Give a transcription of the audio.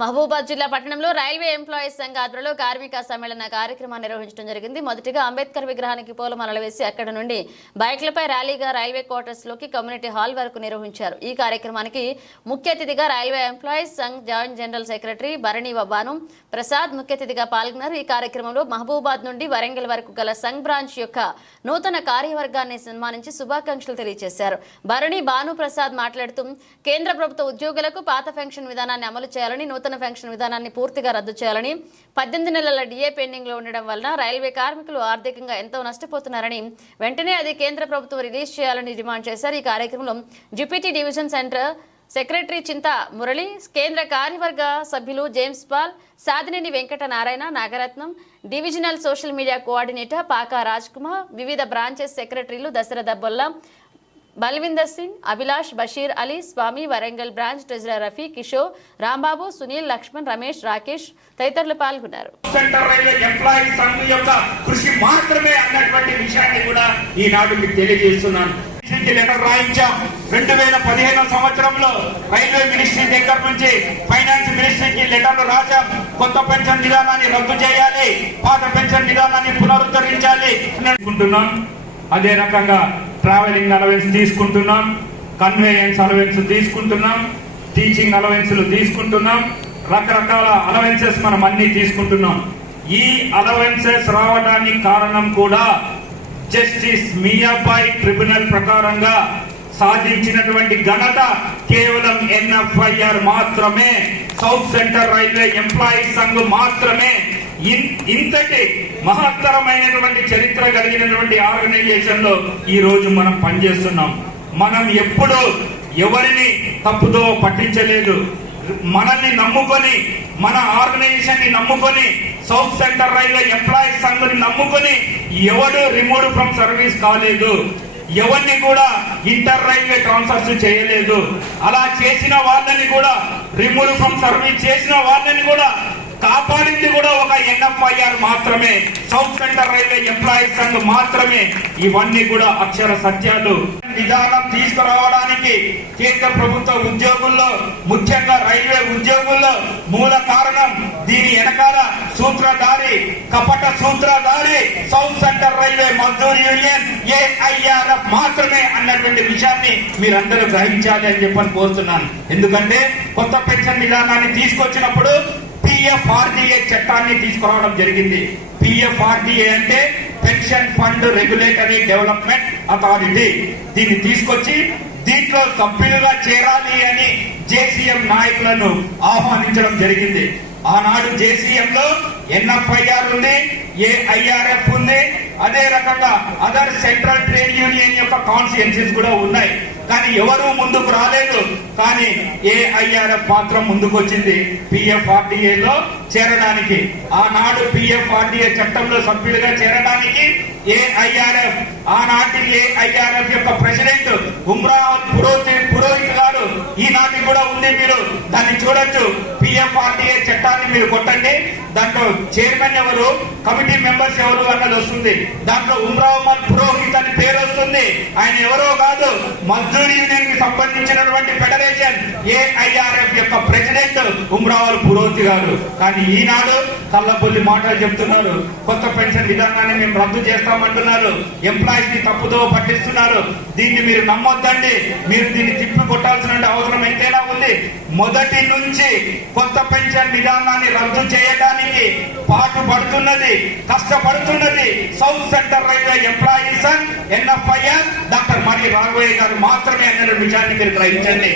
మహబూబాద్ జిల్లా పట్టణంలో railway employees సంఘ ఆధ్వర్యంలో కార్మిక సమ్మేళన కార్యక్రమాన్ని నిర్వహించడం జరిగింది. మొదటిగా అంబేద్కర్ విగ్రహానికి పూలమాలలు వేసి అక్కడ నుండి బైక్లపై ర్యాలీగా రైల్వే క్వార్టర్స్లోకి కమ్యూనిటీ హాల్ వరకు నిర్వహించారు. ఈ కార్యక్రమానికి ముఖ్య అతిథిగా railway employees Sangh joint general secretary Bharani Vabanu Prasad ముఖ్య అతిథిగా పాల్గొన్నారు. ఈ కార్యక్రమంలో మహబూబాద్ నుండి వరంగల్ వరకు గల సంఘ్ బ్రాంచ్ యొక్క నూతన కార్యవర్గాన్ని సన్మానించి శుభాకాంక్షలు తెలియజేశారు. భరణి భాను ప్రసాద్ మాట్లాడుతూ కేంద్ర ప్రభుత్వ ఉద్యోగులకు పాత పెన్షన్ విధానాన్ని అమలు చేయాలని నూతన పెన్షన్ విధానాన్ని పూర్తిగా రద్దు చేయాలని పద్దెనిమిది నెలల డిఏ పెండింగ్లో ఉండడం వలన రైల్వే కార్మికులు ఆర్థికంగా ఎంతో నష్టపోతున్నారని వెంటనే అది కేంద్ర ప్రభుత్వం రిలీజ్ చేయాలని డిమాండ్ చేశారు. ఈ కార్యక్రమంలో జిపిటీ డివిజన్ సెంటర్ సెక్రటరీ చింత మురళి కేంద్ర కార్యవర్గ సభ్యులు James Paul Sadhineni Venkata Narayana Nagaratnam divisional social media coordinator Paka Raj Kumar వివిధ బ్రాంచెస్ సెక్రటరీలు దశరథ బొల్ల బల్విందర్ సింగ్ అభిలాష్ బషీర్ అలీ స్వామి వరంగల్ బ్రాంచ్ ట్రెజరర్ రఫీ కిషోర్ రాంబాబు సునీల్ లక్ష్మణ్ రమేష్ రాకేష్ తదితరులు పాల్గొన్నారు. కృషి మాత్రమే అన్నటువంటి విషయాన్ని కూడా ఈనాడు మీకు తెలియజేస్తున్నాను. లెటర్ రాయించాం. రెండు వేల పదిహేను సంవత్సరంలో రైల్వే మినిస్ట్రీ దగ్గర నుంచి ఫైనాన్స్ మినిస్ట్రీకి లెటర్లు రాశాం. కొత్త పెన్షన్ విధానాన్ని రద్దు చేయాలి పాత పెన్షన్ విధానాన్ని పునరుద్ధరించాలి అనుకుంటున్నాం. అదే రకంగా ట్రావెలింగ్ అలవెన్స్ తీసుకుంటున్నాం కన్వేయన్స్ అలవెన్స్ తీసుకుంటున్నాం టీచింగ్ అలవెన్స్లు తీసుకుంటున్నాం రకరకాల అలవెన్సెస్ మనం అన్ని తీసుకుంటున్నాం. ఈ అలవెన్సెస్ రావడానికి కారణం కూడా జస్టిస్ మియాబాయ్ ట్రిబ్యునల్ ప్రకారంగా సాధించినటువంటి ఘనత కేవలం ఎన్ఎఫ్ఐఆర్ మాత్రమే. South centre railway employees Sangh మాత్రమే. ఇన్- ఇంతటి మహత్తరమైనటువంటి చరిత్ర కలిగినటువంటి ఆర్గనైజేషన్లో ఈ రోజు మనం పనిచేస్తున్నాం. మనం ఎప్పుడు ఎవరిని తప్పుతో పట్టించలేదు. మనల్ని నమ్ముకొని మన ఆర్గనైజేషన్ని నమ్ముకొని సౌత్ సెంటర్ రైల్వే ఎంప్లాయీస్ సంఘని నమ్ముకొని ఎవడు రిమూవ్ ఫ్రమ్ సర్వీస్ కాలేదు. ఎవరిని కూడా ఇంటర్ రైల్వే ట్రాన్స్ఫర్స్ చేయలేదు. అలా చేసిన వాళ్ళని కూడా రిమూవ్ ఫ్రమ్ సర్వీస్ చేసిన వాళ్ళని కూడా కాపాడింది కూడా ఒక ఎన్ఎఫ్ఐఆర్ మాత్రమే. South centre railway employees Sangh మాత్రమే. ఇవన్నీ కూడా అక్షర సత్యాలు. విధానం తీసుకురావడానికి కేంద్ర ప్రభుత్వ ఉద్యోగుల్లో ముఖ్యంగా రైల్వే ఉద్యోగుల్లో మూల కారణం దీని వెనకాల సూత్రధారి కపట సూత్రధారి south centre railway Mazdoor union AIRF మాత్రమే అన్నటువంటి విషయాన్ని మీరందరూ గ్రహించాలి అని చెప్పని కోరుతున్నాను. ఎందుకంటే కొత్త పెన్షన్ విధానాన్ని తీసుకొచ్చినప్పుడు పిఎఫ్ఆర్డిఏ చట్టాన్ని తీసుకురావడం జరిగింది. పిఎఫ్ఆర్డిఏ అంటే pension fund regulatory development authority. దీన్ని తీసుకొచ్చి దీంట్లో సభ్యులుగా చేరాలి అని జేసీఎం నాయకులను ఆహ్వానించడం జరిగింది. ఆనాడు జేసీఎం లో ఎన్ఎఫ్ఐఆర్ ఉంది ఏఐఆర్ఎఫ్ ఉంది అదే రకంగా అదర్ సెంట్రల్ ట్రేడ్ యూనియన్ యొక్క కాన్స్టిట్యున్సీస్ కూడా ఉన్నాయి. కానీ ఎవరు ముందుకు రాలేదు. కానీ ఏఐఆర్ఎఫ్ మాత్రం ముందుకు వచ్చింది పిఎఫ్ఆర్డిఏ లో చేరడానికి. ఆనాడు పిఎఫ్ఆర్డిఏ చట్టంలో సభ్యులుగా చేరడానికి ఏఐఆర్ఎఫ్ ఆనాటి ఏఐఆర్ఎఫ్ యొక్క ప్రెసిడెంట్ ఉమ్రావత్ పురోహిత్ కూడా ఉంది మీరు దాన్ని చూడొచ్చు. పిఎఫ్ఆర్డిఏ చట్టాన్ని మీరు కొట్టండి. దాంట్లో చైర్మన్ ఎవరు కమిటీ మెంబర్స్ ఎవరు అన్నది వస్తుంది. దాంట్లో ఉమ్రావత్ పురోహిత్ అని పేరు వస్తుంది. ఆయన ఎవరో కాదు మజ్దూర్ యూనియన్కి సంబంధించినటువంటి ఫెడరేషన్ ఏఐఆర్ యొక్క ప్రెసిడెంట్ ఉమ్రావల్ పురోహిత్ గారు. కానీ ఈనాడు కళ్ళబొల్లి మాటలు చెప్తున్నారు. కొత్త పెన్షన్ విధానాన్ని మేము రద్దు చేస్తామంటున్నారు. ఎంప్లాయీస్ని తప్పుదో పట్టిస్తున్నారు. దీన్ని మీరు నమ్మొద్దండి. మీరు దీన్ని తిప్పి కొట్టాల్సిన అవసరం ఎంతైనా ఉంది. మొదటి నుంచి కొత్త పెన్షన్ విధానాన్ని రద్దు చేయడానికి పాటుపడుతున్నది కష్టపడుతున్నది south centre railway employees NFIR doctor మరి రాఘవయ్య గారు మాత్రమే అన్న విషయాన్ని మీరు గ్రహించండి